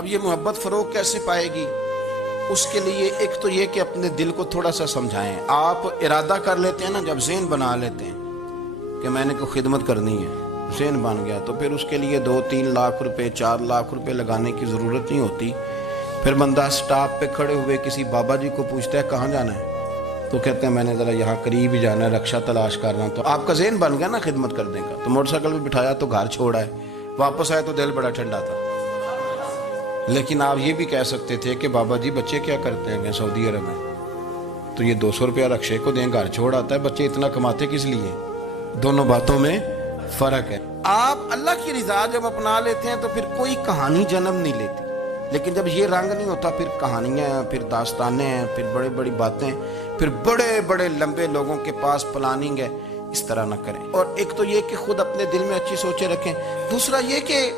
اب یہ محبت فروغ کیسے پائے گی؟ اس کے لیے ایک تو یہ کہ اپنے دل کو تھوڑا سا سمجھائیں. آپ ارادہ کر لیتے ہیں نا، جب ذہن بنا لیتے ہیں کہ میں نے کوئی خدمت کرنی ہے، ذہن بن گیا، تو پھر اس کے لیے 2-3 لاکھ روپے 4 لاکھ روپے لگانے کی ضرورت نہیں ہوتی. پھر بندہ سٹاپ پہ کھڑے ہوئے کسی بابا جی کو پوچھتا ہے کہاں جانا ہے، تو کہتے ہیں میں نے ذرا یہاں قریب ہی جانا ہے، رکشہ تلاش کرنا. تو آپ کا ذہن بن گیا نا خدمت کرنے کا. تو موٹر سائیکل پہ بٹھایا تو گھر چھوڑا ہے، واپس آئے تو دل بڑا ٹھنڈا تھا. لیکن آپ یہ بھی کہہ سکتے تھے کہ بابا جی بچے کیا کرتے ہیں سعودی عرب میں، تو یہ 200 روپیہ رکشے کو دیں، گھر چھوڑ آتا ہے. بچے اتنا کماتے کس لیے؟ دونوں باتوں میں فرق ہے. آپ اللہ کی رضا جب اپنا لیتے ہیں تو پھر کوئی کہانی جنم نہیں لیتی. لیکن جب یہ رنگ نہیں ہوتا، پھر کہانیاں ہیں، پھر داستانیں ہیں، پھر بڑے بڑی باتیں، پھر بڑے بڑے لمبے لوگوں کے پاس پلاننگ ہے. اس طرح نہ کریں. اور ایک تو یہ کہ خود اپنے دل میں اچھی سوچیں رکھیں. دوسرا یہ کہ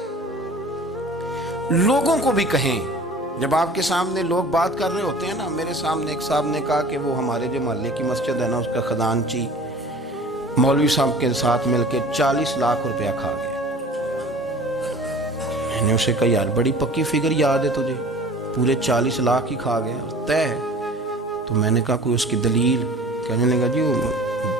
لوگوں کو بھی کہیں. جب آپ کے سامنے لوگ بات کر رہے ہوتے ہیں نا، میرے سامنے ایک صاحب نے کہا کہ وہ ہمارے جو محلے کی مسجد ہے نا، اس کا خزانچی مولوی صاحب کے ساتھ مل کے 40 لاکھ روپیہ کھا گیا. میں نے اسے کہا یار بڑی پکی فگر یاد ہے تجھے، پورے 40 لاکھ ہی کھا گیا اور طے ہے. تو میں نے کہا کوئی اس کی دلیل؟ کہنے لگا جی وہ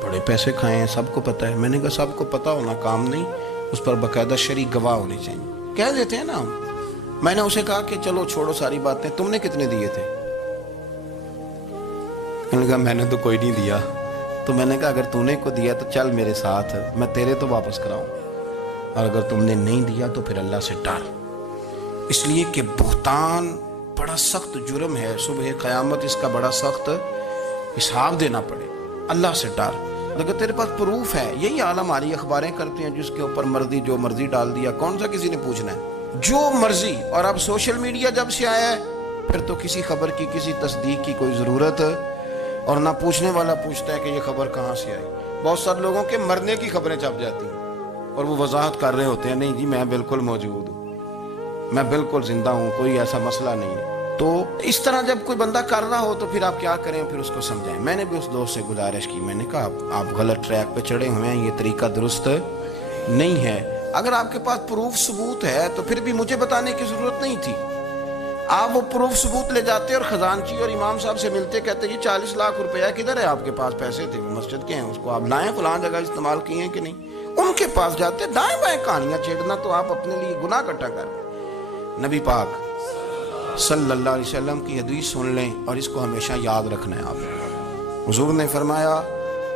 بڑے پیسے کھائے ہیں، سب کو پتہ ہے. میں نے کہا سب کو پتہ ہونا کام نہیں، اس پر باقاعدہ شرعی گواہ ہونے چاہیے. کہہ دیتے ہیں نا. میں نے اسے کہا کہ چلو چھوڑو ساری باتیں، تم نے کتنے دیے تھے؟ کہنے لگا میں نے تو کوئی نہیں دیا. تو میں نے کہا اگر تو نے کو دیا تو چل میرے ساتھ، میں تیرے تو واپس کراؤں، اور اگر تم نے نہیں دیا تو پھر اللہ سے ڈر. اس لیے کہ بہتان بڑا سخت جرم ہے، صبح قیامت اس کا بڑا سخت حساب دینا پڑے. اللہ سے ڈر. اگر تیرے پاس پروف ہے، یہی عالم ہماری اخباریں کرتے ہیں جس کے اوپر مرضی جو مرضی ڈال دیا، کون سا کسی نے پوچھنا ہے؟ جو مرضی. اور اب سوشل میڈیا جب سے آیا ہے پھر تو کسی خبر کی کسی تصدیق کی کوئی ضرورت، اور نہ پوچھنے والا پوچھتا ہے کہ یہ خبر کہاں سے آئی. بہت سارے لوگوں کے مرنے کی خبریں چھپ جاتی ہیں اور وہ وضاحت کر رہے ہوتے ہیں نہیں جی میں بالکل موجود ہوں، میں بالکل زندہ ہوں، کوئی ایسا مسئلہ نہیں ہے. تو اس طرح جب کوئی بندہ کر رہا ہو تو پھر آپ کیا کریں؟ پھر اس کو سمجھائیں. میں نے بھی اس دوست سے گزارش کی، میں نے کہا آپ غلط ٹریک پہ چڑھے ہوئے ہیں، یہ طریقہ درست نہیں ہے. اگر آپ کے پاس پروف ثبوت ہے تو پھر بھی مجھے بتانے کی ضرورت نہیں تھی. آپ وہ پروف ثبوت لے جاتے اور خزانچی اور امام صاحب سے ملتے، کہتے جی 40 لاکھ روپیہ کدھر ہے آپ کے پاس؟ پیسے تھے وہ مسجد کے ہیں، اس کو آپ لائیں، فلاں جگہ استعمال کیے ہیں کہ نہیں. ان کے پاس جاتے، دائیں بائیں کہانیاں چھیڑنا تو آپ اپنے لیے گناہ اکٹھا کر رہے. نبی پاک صلی اللہ علیہ وسلم کی حدیث سن لیں اور اس کو ہمیشہ یاد رکھنا ہے. آپ حضور نے فرمایا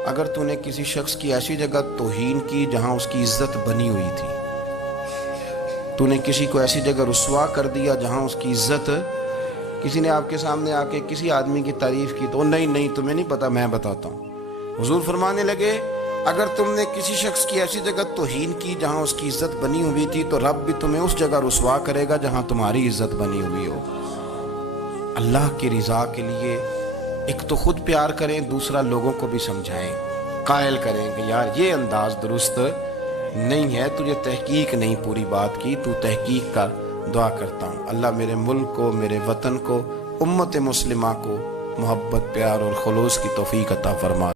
اگر تو نے کسی شخص کی ایسی جگہ توہین کی جہاں اس کی عزت بنی ہوئی تھی، تو نے کسی کو ایسی جگہ رسوا کر دیا جہاں اس کی عزت، کسی نے آپ کے سامنے آ کے کسی آدمی کی تعریف کی تو نہیں تمہیں نہیں پتا، میں بتاتا ہوں. حضور فرمانے لگے اگر تم نے کسی شخص کی ایسی جگہ توہین کی جہاں اس کی عزت بنی ہوئی تھی تو رب بھی تمہیں اس جگہ رسوا کرے گا جہاں تمہاری عزت بنی ہوئی ہو. اللہ کی رضا کے لیے ایک تو خود پیار کریں، دوسرا لوگوں کو بھی سمجھائیں، قائل کریں کہ یار یہ انداز درست نہیں ہے، تجھے تحقیق نہیں پوری بات کی، تو تحقیق کر. دعا کرتا ہوں اللہ میرے ملک کو، میرے وطن کو، امت مسلمہ کو محبت، پیار اور خلوص کی توفیق عطا فرما.